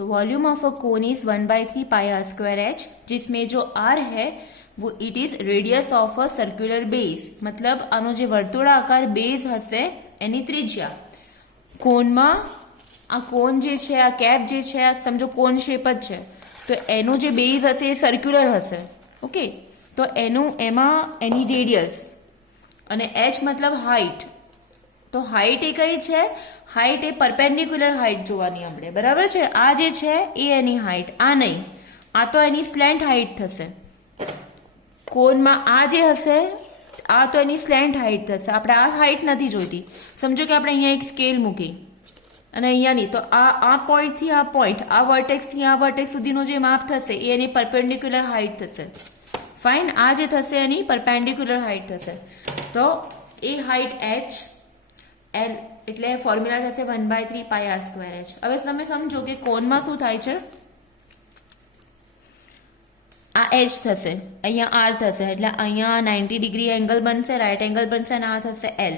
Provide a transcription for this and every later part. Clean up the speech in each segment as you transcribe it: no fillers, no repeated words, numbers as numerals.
Volume of a cone is 1/3 pi are square h, जिसमें जो r है वो it is radius of a circular base, मतलब આનો જે વર્તુળાકાર બેઝ હશે એની ત્રિજ્યા. કોનમાં આ કોન જે છે, આ કેપ જે છે, આ સમજો કોન શેપ જ છે, તો એનો જે બેઝ હશે એ સર્ક્યુલર હશે. ઓકે, તો એમાં એની રેડિયસ અને એચ મતલબ હાઇટ. તો હાઇટ એ કઈ છે? હાઇટ એ પરપેન્ડિક્યુલર હાઇટ જોવાની આપણે, બરાબર છે. આ જે છે એ એની હાઇટ, આ નહીં, આ તો એની સ્લેન્ટ હાઇટ થશે. કોનમાં આ જે હશે આ તો એની સ્લેન્ટ હાઇટ થશે. આપણે આ હાઇટ નથી જોઈતી. સમજો કે આપણે અહીંયા એક સ્કેલ મૂકી અને અહીંયાની, તો આ પોઈન્ટથી આ પોઈન્ટ, આ વર્ટેક્સથી આ વર્ટેક્સ સુધીનો જે માપ થશે એ એની પરપેન્ડિક્યુલર હાઇટ થશે. ફાઇન, આ જે થશે એની પરપેન્ડિક્યુલર હાઇટ થશે. તો એ હાઇટ એચ એલ એટલે ફોર્મ્યુલા થશે 1/3 પાઈ આર સ્ક્વેર એચ. હવે તમે સમજો કે કોનમાં શું થાય છે. આ એચ થશે, અહીંયા આર થશે, એટલે અહીંયા 90 ડિગ્રી એંગલ બનશે, રાઈટ એંગલ બનશે, અને આ થશે એલ.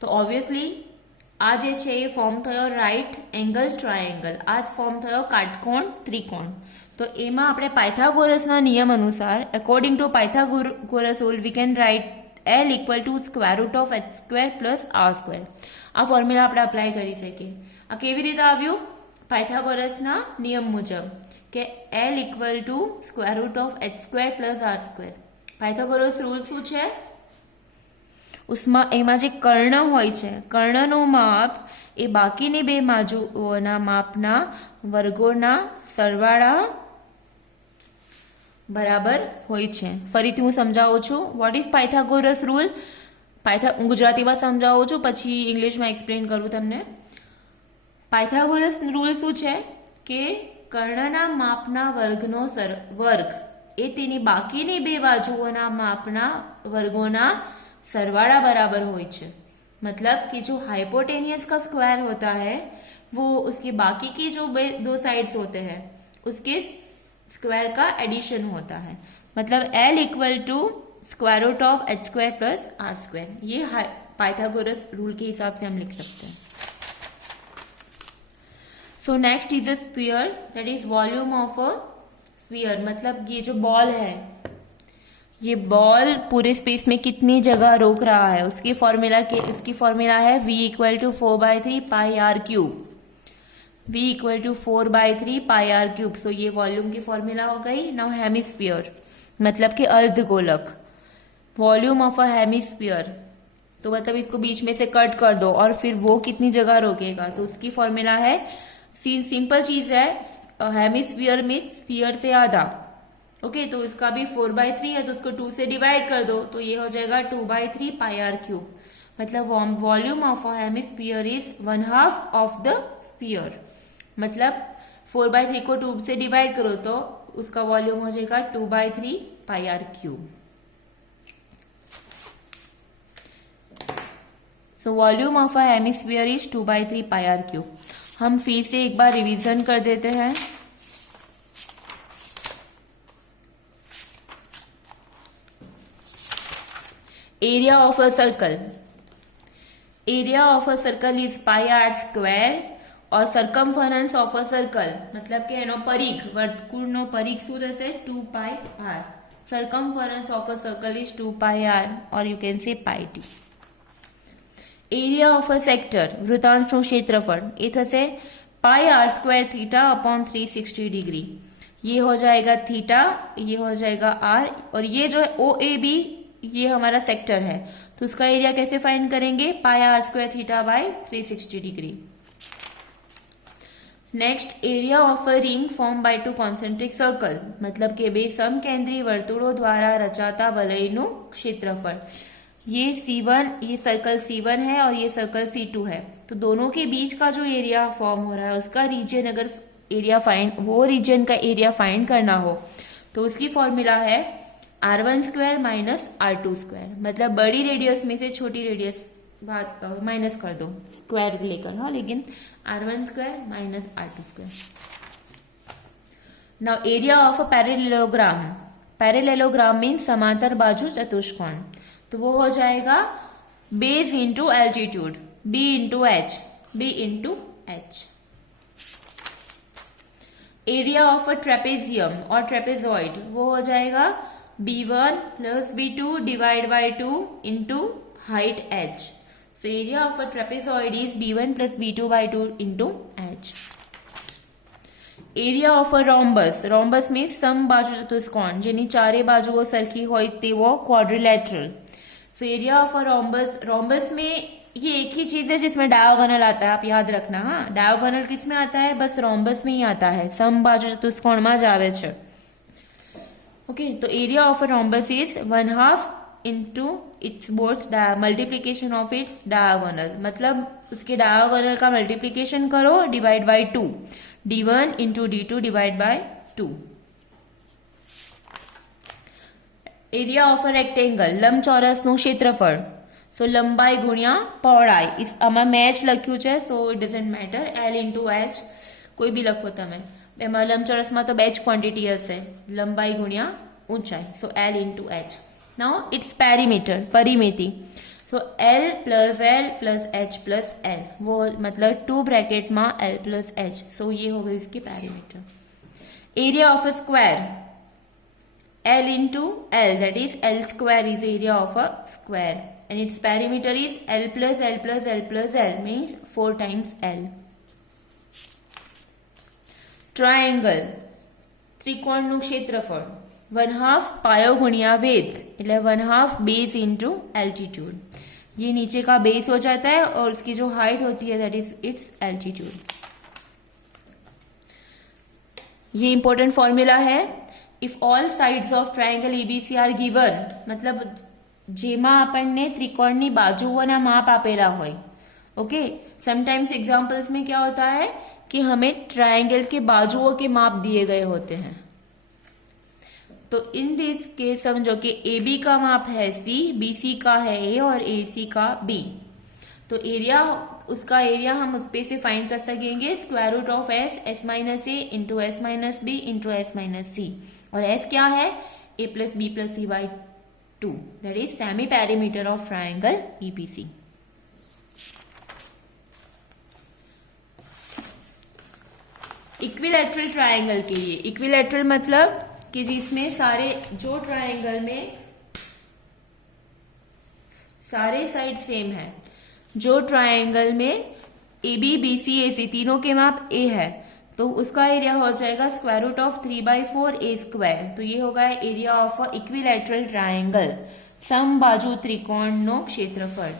તો ઓબ્વિયસલી આ જે છે એ ફોર્મ થયો રાઈટ એંગલ ટ્રાયેંગલ, આ ફોર્મ થયો કાટકોણ ત્રિકોણ. તો એમાં આપણે પાયથાગોરસના નિયમ અનુસાર, according to Pythagoras rule, we can write L equal to square root of h square plus r square. આ ફોર્મ્યુલા આપણે અપ્લાય કરી શકીએ. આ કેવી રીતે આવ્યું? પાયથાગોરસના નિયમ મુજબ કે L equal to square root of h square plus r square. Pythagoras rule શું છે? એમાં જે કર્ણ હોય છે, કર્ણનું માપ એ બાકીની બે બાજુઓના માપના વર્ગોના સરવાળા બરાબર હોય છે. ફરીથી હું સમજાવું છું. What is Pythagoras rule? ગુજરાતીમાં સમજાવું છું, પછી ઇંગ્લિશમાં એક્સપ્લેન કરું તમને. પાયથાગોરસ રૂલ શું છે કે કર્ણના માપના વર્ગનો વર્ગ એ તેની બાકીની બે બાજુઓના માપના વર્ગોના सरवाड़ा बराबर हो छे. मतलब कि जो हाइपोटेनियस का स्क्वायर होता है वो उसकी बाकी की जो दो साइड्स होते हैं उसके स्क्वायर का एडिशन होता है. मतलब L equal to square root of h square plus r square. ये पाइथागोरस रूल के हिसाब से हम लिख सकते हैं. So next is a sphere, that is volume of a sphere. मतलब ये जो बॉल है, ये बॉल पूरे स्पेस में कितनी जगह रोक रहा है, उसकी फॉर्मूला है v equal to 4/3 pi are cube. v equal to 4/3 pi are cube. So ये वॉल्यूम की फॉर्मूला हो गई. नाउ हेमिस्फीयर मतलब कि अर्धगोलक, वॉल्यूम ऑफ अ हेमिस्फीयर. तो मतलब इसको बीच में से कट कर दो और फिर वो कितनी जगह रोकेगा, तो उसकी फॉर्मूला है, सिंपल चीज है, हेमिस्फीयर में स्फीयर से आधा. ओके, तो इसका भी 4/3 है, तो उसको 2 से डिवाइड कर दो, तो ये हो जाएगा 2/3 पाई आर क्यूब. मतलब volume of a hemisphere is 1/2 of the sphere. मतलब 4/3 को 2 से डिवाइड करो तो उसका वॉल्यूम हो जाएगा 2/3 pi are cube. So volume of a hemisphere is 2/3 pi are cube. हम फिर से एक बार रिवीजन कर देते हैं. Area of a circle, area of a circle is pi R square. और सर्कमफरन्स ऑफ अ सर्कल मतलब કે એનો પરિઘ, વર્તુળનો પરિઘ શું થશે? 2 pi r. Circumference of a circle is 2 pi r और you can say pi t. Area of a sector, वृत्तांशનું क्षेत्रफળ, એ થશે pi are square theta upon 360 degree. ये हो जाएगा थीटा, ये हो जाएगा r, और ये जो है OAB ये हमारा सेक्टर है, तो उसका एरिया कैसे फाइंड करेंगे? Pi are square theta by 360 degree. Next, area of a ring form by 2 concentric circle मतलब के बे समकेंद्री वर्तुळों द्वारा रचाता वलयનું क्षेत्रफળ. ये C1, ये सर्कल C1 है और ये सर्कल C2 है, तो दोनों के बीच का जो एरिया फॉर्म हो रहा है उसका रीजन, अगर एरिया फाइंड, वो रीजन का एरिया फाइंड करना हो तो उसकी फॉर्मूला है R1 square minus R2 square. मतलब बड़ी रेडियस में से छोटी रेडियस माइनस कर दो स्क्वायर लेकर, हाँ, लेकिन R1 square minus R2 square. Now area of a parallelogram, parallelogram mean समांतर बाजू चतुष्कोण, तो वो हो जाएगा base into altitude, B into H, B into H. Area of a trapezium और ट्रेपेजॉइड वो हो जाएगा b1 plus b2 divide by 2 into height h. So area of a trapezoid is b1 plus b2 by 2 into h. Area of a rhombus, rhombus means સમબાજુ ચતુષ્કોણ જેની ચારે બાજુઓ સરખી હોય તેવો quadrilateral. So area of a rhombus, rhombus में ये एक ही चीज है जिसमें डायगोनल आता है, आप याद रखना. हाँ, डायगोनल किस में आता है? बस रोम्बस में ही आता है, समबाजु चतुष्कोण में ज आवे छे. ओके, तो area of a rhombus is 1/2 into its both multiplication of its diagonal, मतलब उसके डायगोनल का मल्टीप्लीकेशन करो divide by 2, d1 into d2 divide by 2. Area of a rectangle, लंबचौरसનું ક્ષેત્રફળ. સો લંબાઈ ગુણ્યા પહોળાઈ. આમાં મેચ લખ્યું છે, so it doesn't matter. L into h કોઈ બી લખો તમે. એમાં લંબચોરસમાં તો બે જ ક્વોન્ટિટી હશે, લંબાઈ ગુણ્યા ઊંચાઈ. So L into h. Now its perimeter, પરિમિતિ. So L plus H plus L, वो मतलब 2 ब्रैकेट में L प्लस H. सो ये हो गई इसकी perimeter. Area of a square, L into L, that is L square is area of a square and its perimeter is L plus L plus L plus L means 4 times L. Triangle, त्रिकोणનું ક્ષેત્રફળ 1/2 પાયો गुणिया वेध, એટલે 1/2 base into altitude. ये नीचे का base हो जाता है और उसकी जो हाइट होती है दैट इज इट्स एल्टीट्यूड. ये इंपॉर्टेंट फॉर्मूला है. If all sides of triangle ABC are given, मतलब जेमा આપણને ત્રિકોણની બાજુઓના માપ આપેલા હોય. ओके, समटाइम्स एग्जांपल्स में क्या होता है कि हमें ट्रायंगल के बाजुओं के माप दिए गए होते हैं. तो इन दिस केस समझो कि ए बी का माप है सी, बी सी का है ए और ए सी का बी. तो एरिया, उसका एरिया हम उस पे से फाइंड कर सकेंगे square root of S minus A into S minus B into S minus C. और एस क्या है? A plus B plus C by 2, that is semi perimeter of triangle EPC. Equilateral triangle के लिए, equilateral मतलब कि जिसमें सारे, जो ट्रायंगल में सारे साइड सेम है, जो ट्रायंगल में ए बी बी सी ए सी तीनों के माप ए है, तो उसका एरिया हो जाएगा square root of 3/4 A square. तो ये होगा area of a equilateral triangle, समबाजु त्रिकोणનો ક્ષેત્રફળ.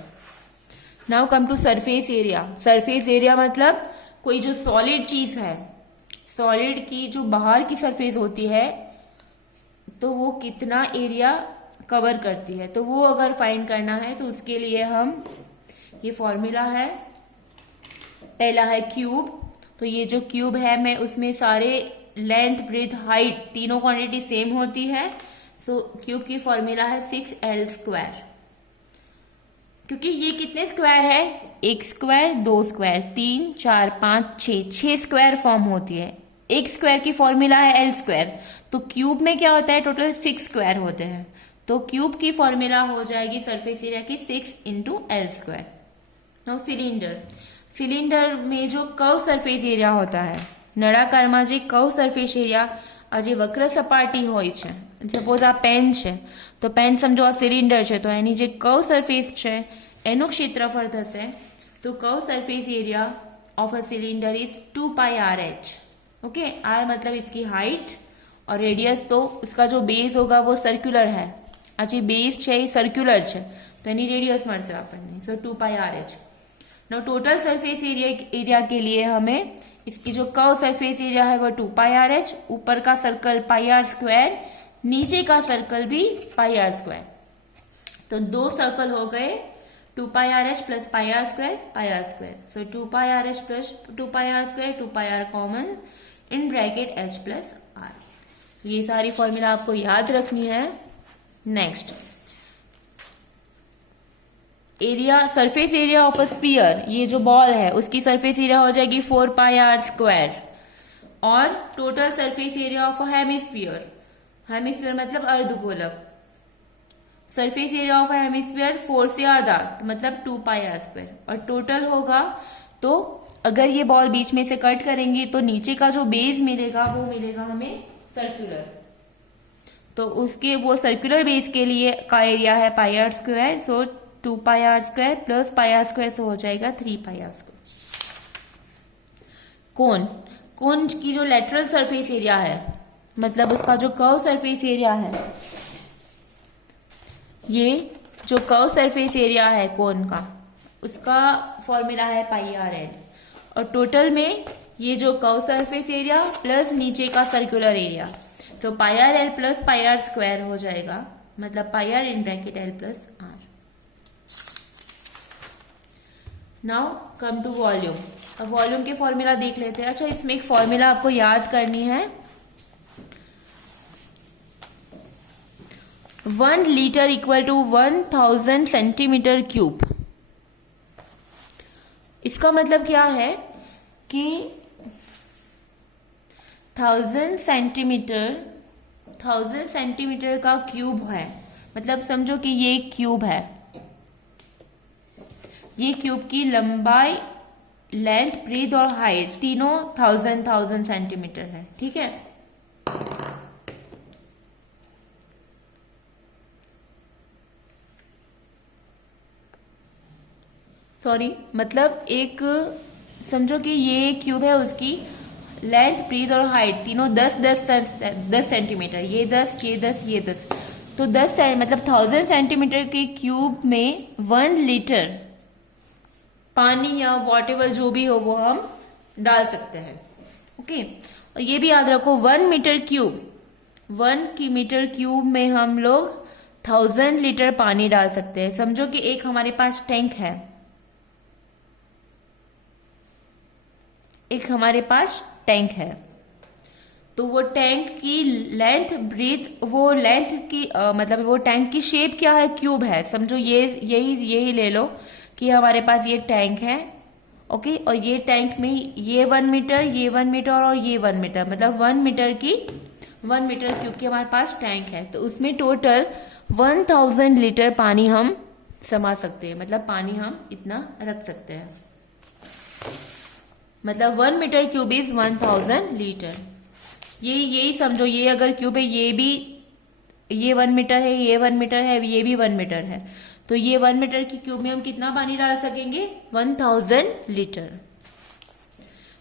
Now come to surface area. Surface area मतलब कोई जो सॉलिड चीज है, सॉलिड की जो बाहर की सरफेस होती है, तो वो कितना एरिया कवर करती है, तो वो अगर फाइंड करना है तो उसके लिए हम, ये फॉर्मूला है, पहला है क्यूब. तो ये जो क्यूब है, मैं उसमें सारे लेंथ ब्रेथ हाइट तीनों क्वांटिटी सेम होती है. सो क्यूब की फॉर्मूला है 6L स्क्वायर. क्योंकि ये कितने स्क्वायर है? 1 स्क्वायर, 2 स्क्वायर, 3, 4, 5, 6 स्क्वायर फॉर्म होती है. एक स्क्वायर की फॉर्मूला है L स्क्वायर. तो क्यूब में क्या होता है? टोटल 6 स्क्वायर होते हैं. तो क्यूब की फॉर्मूला हो जाएगी सरफेस एरिया की 6 into L square. Now cylinder, cylinder में जो कर्व सरफेस एरिया होता है, નળાકારમાં જે કર્વ સરફેસ એરિયા, આ જે વક્ર સપાટી હોય છે, સપોઝ આ પેન છે, તો પેન સમજો આ સિલિન્ડર છે, તો એની જે કર્વ સરફેસ છે એનું ક્ષેત્રફળ થશે. તો curve surface area of a cylinder is 2πRh. Okay, r मतलब इसकी हाइट और रेडियस, तो उसका जो बेस होगा वो सर्कुलर है. आ जो बेस है ये सर्कुलर है, तो एनी रेडियस મળશે આપણને. सो 2πRh. Now total surface area के लिए हमें इसकी जो कर्व सरफेस एरिया है वो 2πRh, ऊपर का सर्कल πr स्क्वायर, नीचे का सर्कल भी πr स्क्वायर. तो दो सर्कल हो गए 2πRh plus πr square. So 2πRh plus 2πr square, 2πr common in bracket h plus r. ये सारी फॉर्मूला आपको याद रखनी है. Next, area, surface area of a sphere, ये जो बॉल है उसकी सरफेस एरिया हो जाएगी 4πr स्क्वायर. और total surface area of a hemisphere, hemisphere मतलब अर्धगोलक, सरफेस एरिया ऑफ हेमिस्फीयर 4 से आधा, मतलब 2πr स्क्वायर. और टोटल होगा तो अगर ये बॉल बीच में से कट करेंगे तो नीचे का जो बेस मिलेगा वो मिलेगा हमें सर्कुलर। तो उसके वो सर्कुलर बेस के लिए का एरिया है pi are square, so 2 pi are square plus pi are square से हो जाएगा 3 पाई आर स्क्वायर। कोन की जो लेटरल सरफेस एरिया है, मतलब उसका जो कर्व सरफेस एरिया है, ये जो कर्व सरफेस एरिया है कोन का, उसका फॉर्मूला है पाई आर एल। और टोटल में ये जो कर्व सरफेस एरिया प्लस नीचे का सर्कुलर एरिया, तो pi R L plus pi are square हो जाएगा, मतलब pi R in bracket L plus R. Now come to volume. अब वॉल्यूम के फॉर्मूला देख लेते हैं। अच्छा, इसमें एक फॉर्मूला आपको याद करनी है। 1 litre equal to 1000 centimetre cube. इसका मतलब क्या है कि 1000 सेंटीमीटर का क्यूब है, मतलब समझो कि ये क्यूब है, ये क्यूब की लंबाई, लेंथ, ब्रेथ और हाइट तीनों 1000 सेंटीमीटर है, ठीक है। सॉरी, मतलब एक समझो कि ये क्यूब है, उसकी लेंथ, ब्रेथ और हाइट तीनों 10 सेंटीमीटर, ये 10, ये 10, ये 10, तो 10 मतलब 1000 सेंटीमीटर के क्यूब में 1 लीटर पानी या वॉटेवर जो भी हो वो हम डाल सकते हैं, ओके। और ये भी याद रखो 1 मीटर क्यूब में हम लोग 1000 लीटर पानी डाल सकते हैं। समझो कि एक हमारे पास टैंक है, तो वो टैंक की लेंथ, ब्रीथ, वो लेंथ की मतलब वो टैंक की शेप क्या है, क्यूब है। समझो यही ले लो कि हमारे पास ये टैंक है, ओके, और ये टैंक में ये 1 मीटर, ये 1 मीटर और ये 1 मीटर, मतलब 1 मीटर क्यूब की हमारे पास टैंक है। तो उसमें टोटल 1000 लीटर पानी हम समा सकते हैं, मतलब पानी हम इतना रख सकते हैं, मतलब 1 मीटर क्यूब इज 1000 लीटर। यही समझो, ये अगर क्यूब है, ये 1 मीटर है, ये 1 मीटर है, ये भी 1 मीटर है, तो ये 1 मीटर की क्यूब में हम कितना पानी डाल सकेंगे, 1000 लीटर।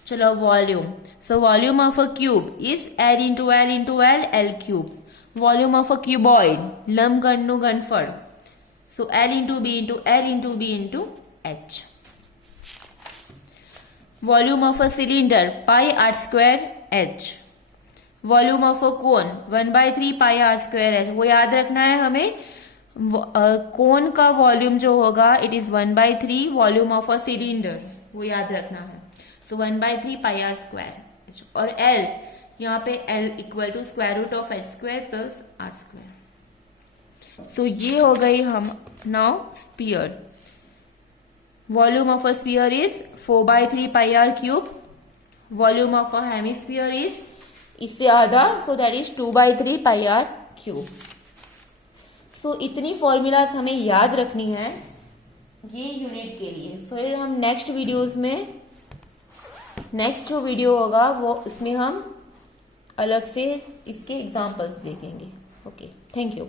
चलो volume. So volume of a cube is L into L into L, L cube. Volume of a cuboid, लंबघन घनफड़, so L into B into L into B into H। Volume of a cylinder, pi are square H। Volume of a cone, 1/3 pi are square H। वो याद रखना है हमें, कोन का volume जो होगा it is 1/3 volume of a cylinder, वो याद रखना है। So 1/3 pi are square. और L, यहाँ पे L equal to square root of H square plus r square. So ये हो गई हम now sphere. Volume of a sphere is 4/3 pi are cube. Volume of a hemisphere is, इससे आधा, so that is 2/3 pi are cube. So इतनी formulas हमें याद रखनी है ये यूनिट के लिए। फिर हम नेक्स्ट जो वीडियो होगा वो इसमें हम अलग से इसके एग्जांपल्स देखेंगे। Okay, thank you.